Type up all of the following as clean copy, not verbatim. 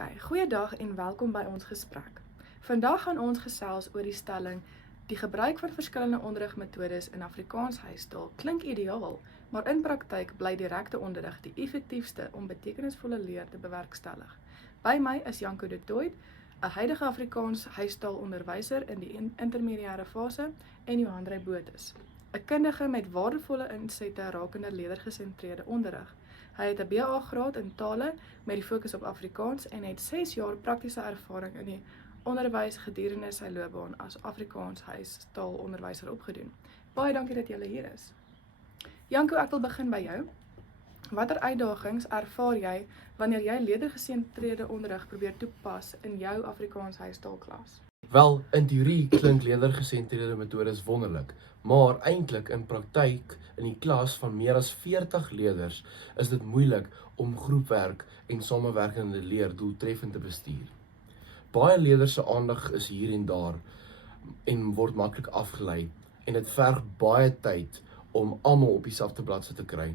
Goeiedag en welkom by ons gesprek. Vandag gaan ons gesels oor die stelling: die gebruik van verskillende onderrigmetodes in Afrikaans huistaal klink ideaal, maar in praktyk bly direkte onderrig die effektiefste om betekenisvolle leer te bewerkstellig. By my is Janko de Tooit, 'n huidige Afrikaans huistaalonderwyser in die intermediêre fase, en Johanrey Botha, 'n kundige met waardevolle insette rakende leergesentreerde onderrig. Hy het 'n BA-graad in tale met die fokus op Afrikaans en het 6 jaar praktiese ervaring in die onderwys gedurende sy loopbaan as Afrikaans huistaalonderwyser opgedoen. Baie dankie dat jy hier is. Janko, ek wil begin by jou. Watter uitdagings ervaar jy wanneer jy leergesentreerde onderrig probeer toepas in jou Afrikaans huistaalklas? Wel, in teorie klink leergesentreerde metodes wonderlik, maar eintlik in praktyk in die klas van meer as 40 leerders is dit moeilik om groepwerk en samewerkende leer doeltreffend te bestuur. Baie leerders se aandag is hier en daar en word maklik afgelei en dit verg baie tyd om almal op dieselfde bladsy te kry.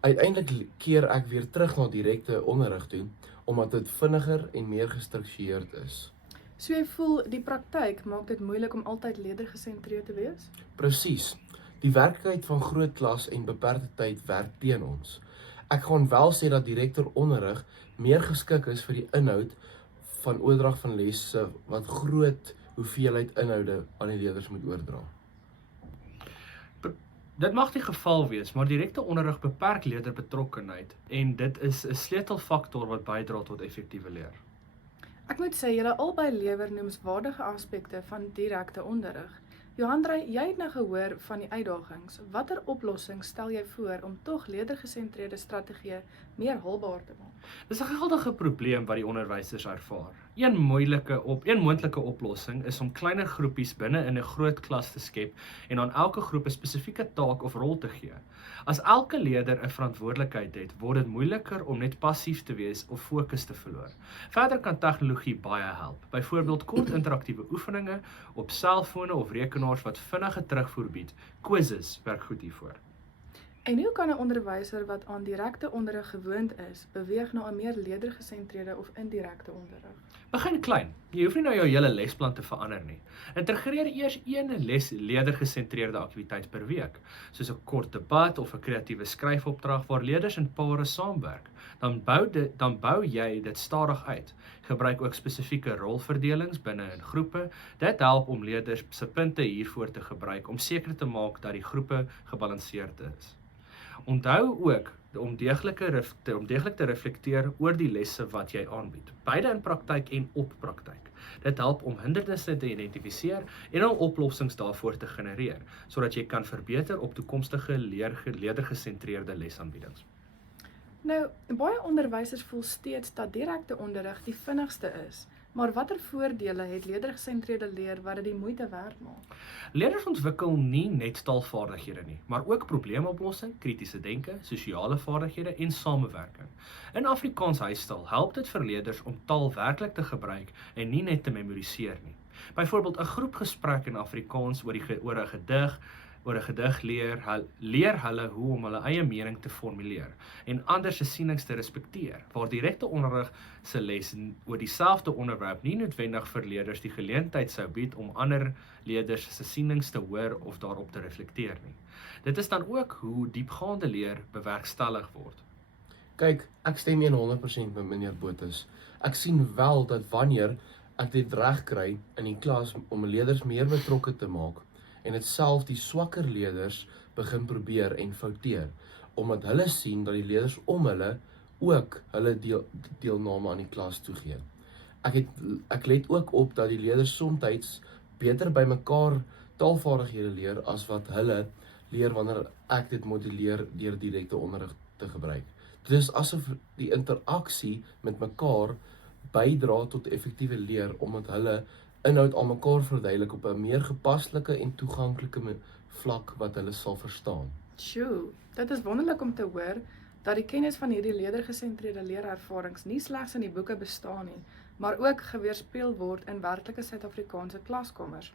Uiteindelik keer ek weer terug na direkte onderrig toe, omdat dit vinniger en meer gestruktureerd is. So jy voel die praktyk maak dit moeilik om altyd leergesentreerd te wees? Presies. Die werklikheid van groot klas en beperkte tyd werk teen ons. Ek gaan wel sê dat direkte onderrig meer geskik is vir die inhoud van oordrag van lesse wat groot hoeveelheid inhoude aan die leerders moet oordra. Dit mag die geval wees, maar direkte onderrig beperk leerderbetrokkenheid en dit is 'n sleutelfaktor wat bydra tot effektiewe leer. Ek moet sê, julle albei lewer noemenswaardige aspekte van direkte onderrig. Johanrey, jy het nou gehoor van die uitdagings. Watter oplossings stel jy voor om tog leergesentreerde strategieë meer haalbaar te maak? Dis 'n geldige probleem wat die onderwysers ervaar. Een moontlike oplossing is om kleiner groepies binne in 'n groot klas te skep en aan elke groep 'n spesifieke taak of rol te gee. As elke leerder 'n verantwoordelikheid het, word dit moeiliker om net passief te wees of fokus te verloor. Verder kan tegnologie baie help. Byvoorbeeld kort interaktiewe oefeninge op selfone of rekenaars wat vinnige terugvoer bied. Quizzes werk goed hiervoor. En hoe kan 'n onderwyser wat aan direkte onderrig gewoond is, beweeg na 'n meer leergesentreerde of indirekte onderrig? Begin klein. Jy hoef nie nou jou hele lesplan te verander nie. Integreer eers een leergesentreerde aktiwiteit per week, soos 'n kort debat of 'n kreatiewe skryfopdrag waar leerders in pare saamwerk. Dan bou jy dit stadig uit. Gebruik ook spesifieke rolverdelings binne in groepe. Dit help om leerders se punte hiervoor te gebruik om seker te maak dat die groepe gebalanseerd is. Onthou ook om deeglik te reflekteer oor die lesse wat jy aanbied, beide in praktyk en op praktyk. Dit help om hindernisse te identifiseer en om oplossings daarvoor te genereer, sodat jy kan verbeter op toekomstige leergesentreerde lesaanbiedings. Nou, baie onderwysers voel steeds dat direkte onderrig die vinnigste is, maar watter voordele het leergesentreerde leer wat dit die moeite werd maak? Leerders ontwikkel nie net taalvaardighede nie, maar ook probleemoplossing, kritiese denke, sosiale vaardighede en samewerking. In Afrikaans huistaal help dit vir leerders om taal werklik te gebruik en nie net te memoriseer nie. Byvoorbeeld 'n groepgesprek in Afrikaans oor 'n gedig leer hulle hoe om hulle eie mening te formuleer en ander se sienings te respekteer, waar direkte onderrig se les oor dieselfde onderwerp nie noodwendig vir leerders die geleentheid sou bied om ander leerders se sienings te hoor of daarop te reflekteer nie. Dit is dan ook hoe diepgaande leer bewerkstellig word. Kyk, ek stem 100% met meneer Botha. Ek sien wel dat wanneer ek dit reg kry in die klas om leerders meer betrokke te maak, en dit self die swakker leerders begin probeer en fouteer, omdat hulle sien dat die leerders om hulle ook hulle deelname aan die klas toegee. Ek let ook op dat die leerders soms beter by mekaar taalvaardighede leer as wat hulle leer wanneer ek dit moduleer deur direkte onderrig te gebruik. Dit is asof die interaksie met mekaar bydra tot effektiewe leer, omdat hulle inhoud aan mekaar verduidelik op 'n meer gepaslike en toeganklike vlak wat hulle sal verstaan. Sjoe, dit is wonderlik om te hoor dat die kennis van hierdie leergesentreerde leerervarings nie slegs in die boeke bestaan nie, maar ook geweerspieël word in werklike Suid-Afrikaanse klaskamers.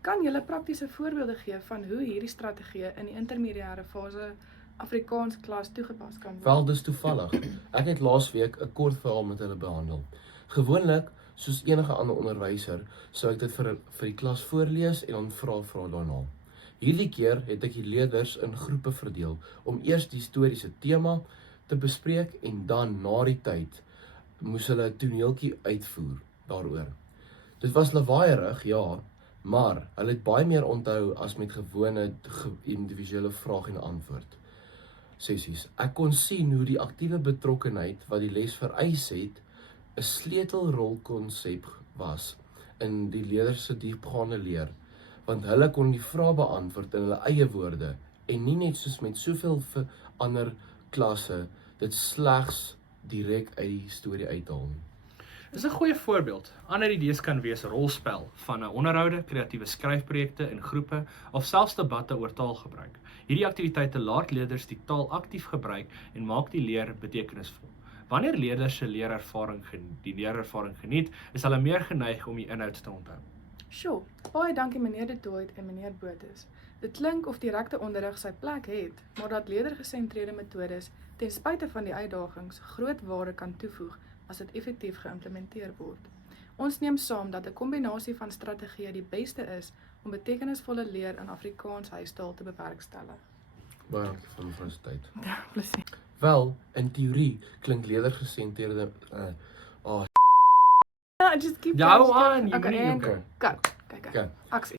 Kan julle praktiese voorbeelde gee van hoe hierdie strategieë in die intermediêre fase Afrikaans klas toegepas kan word? Wel, dis toevallig. Ek het laasweek 'n kort verhaal met hulle behandel. Gewoonlik, soos enige ander onderwyser, sou ek dit vir die klas voorlees en dan vra daarna. Hierdie keer het ek die leerders in groepe verdeel om eers die historiese tema te bespreek en dan na die tyd moes hulle 'n toneeltjie uitvoer daaroor. Dit was lawaaierig, ja, maar hulle het baie meer onthou as met gewone individuele vraag en antwoord sessies. Ek kon sien hoe die aktiewe betrokkenheid wat die les vereis het, 'n sleutelrolkonsep was in die leerders se diepgaande leer, want hulle kon die vrae beantwoord in hulle eie woorde en nie net soos met soveel ander klasse dit slegs direk uit die storie uithaal nie. Dis 'n goeie voorbeeld. Ander idees kan wees rolspel van 'n onderhoude, kreatiewe skryfprojekte in groepe of selfs debatte oor taalgebruik. Hierdie aktiwiteite laat leerders die taal aktief gebruik en maak die leer betekenisvol. Wanneer leerders die leerervaring geniet, is hulle meer geneig om die inhoud te onthou. Sjoe, baie dankie meneer De Tooit en meneer Botes. Dit klink of direkte onderrig sy plek het, maar dat leerdergesentreerde metodes ten spyte van die uitdagings groot waarde kan toevoeg as dit effektief geïmplementeer word. Ons neem saam dat 'n kombinasie van strategieë die beste is om betekenisvolle leer in Afrikaans huistaal te bewerkstellig. Baie dankie vir mevrou se tyd. Ja, plezier. Wel, in teorie klink leerdergesentreerde Ja, just keep Jou going. aan, jy Okay, moenie en okay. cut. Kyk. Okay. Aksie.